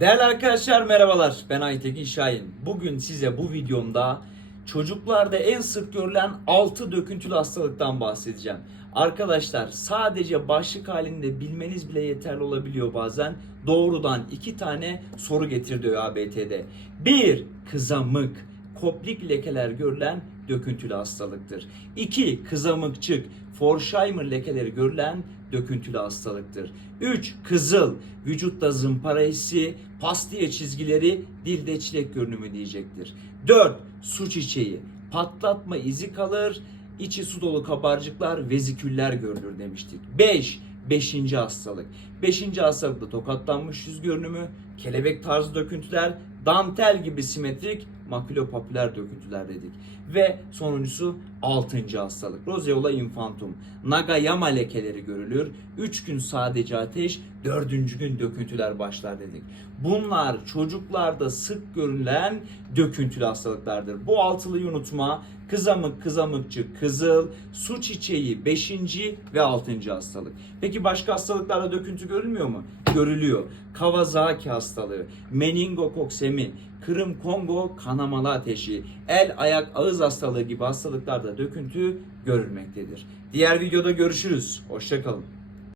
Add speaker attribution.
Speaker 1: Değerli arkadaşlar merhabalar. Ben Aytekin Şahin. Bugün size bu videomda çocuklarda en sık görülen 6 döküntülü hastalıktan bahsedeceğim. Arkadaşlar sadece başlık halinde bilmeniz bile yeterli olabiliyor bazen. Doğrudan iki tane soru getirdi ÖABT'de. Bir, kızamık, koplik lekeler görülen döküntülü hastalıktır. 2. Kızamıkçık, Forsheimer lekeleri görülen döküntülü hastalıktır. 3. Kızıl, vücutta zımpara hissi, pastiye çizgileri, dilde çilek görünümü diyecektir. 4. Su çiçeği, patlatma izi kalır, içi su dolu kabarcıklar, veziküller görülür demiştik. 5. Beşinci hastalık. Beşinci hastalıkta tokatlanmış yüz görünümü, kelebek tarzı döküntüler, dantel gibi simetrik makülopapüler döküntüler dedik. Ve sonuncusu altıncı hastalık. Roseola infantum. Nagayama lekeleri görülür. Üç gün sadece ateş, dördüncü gün döküntüler başlar dedik. Bunlar çocuklarda sık görülen döküntülü hastalıklardır. Bu altılıyı unutma. Kızamık, kızamıkçı, kızıl, su çiçeği 5. ve 6. hastalık. Peki başka hastalıklarda döküntü görülmüyor mu? Görülüyor. Kawasaki hastalığı, meningokoksemi, Kırım Kongo kanamalı ateşi, el ayak ağız hastalığı gibi hastalıklarda döküntü görülmektedir. Diğer videoda görüşürüz. Hoşçakalın.